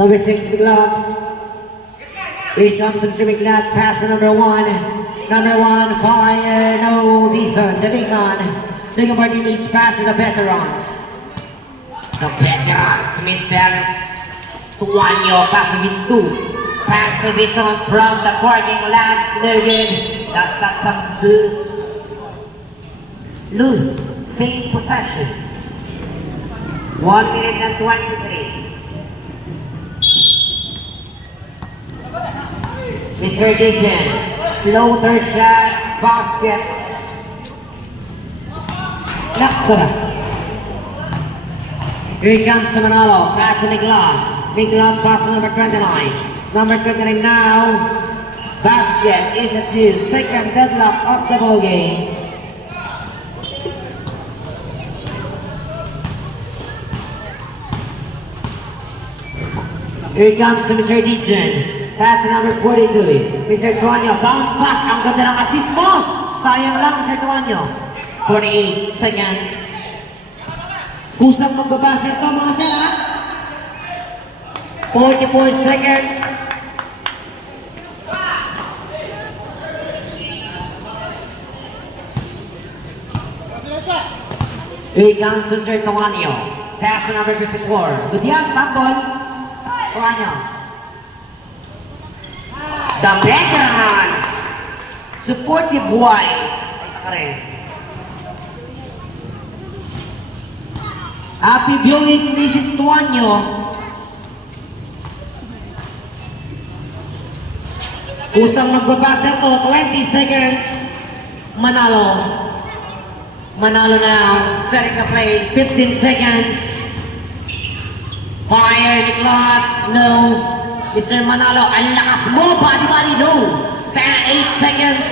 Number 6, Miglot. Here comes Mr. Miglot, pass to number 1. Number 1, fire, no, Dizon, the Lincoln. Lincoln party needs pass to the veterans. The veterans, Mr. Tuanyo, passing it 2. Pass to this one from the parking lot, Logan. That's not some Lou, same possession. 1 minute and 23. Mr. Dixon, floater shot, basket. Nakura. Here comes Manalo, pass to Miglot. Miglot pass to number 29. Number 29 now. Basket is a 2. Second deadlock of the ball game. Here comes Mr. Dixon. Pass to number 42. Mr. Tuanyo, bounce pass. Ang ganda ng assist mo. Sayang lang, Mr. Tuanyo. 48 seconds. Kusang magbabasa ito, mga sir, ha? 44 seconds. Here comes Mr. Tuanyo. Pass to number 54. Good yan, backball. Tuanyo. The veterans. Supportive boy. Happy viewing, Mrs. Tuanyo. Kusang magbabasa ito, 20 seconds. Manalo. Manalo na, setting the play, 15 seconds. Fire, Miglot, no. Mr. Manalo, ang lakas mo, body, no. 8 seconds.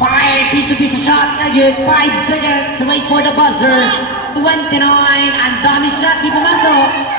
Fire, piso-piso shot again, 5 seconds. Wait for the buzzer. 29, ang dami shot, di pumasok.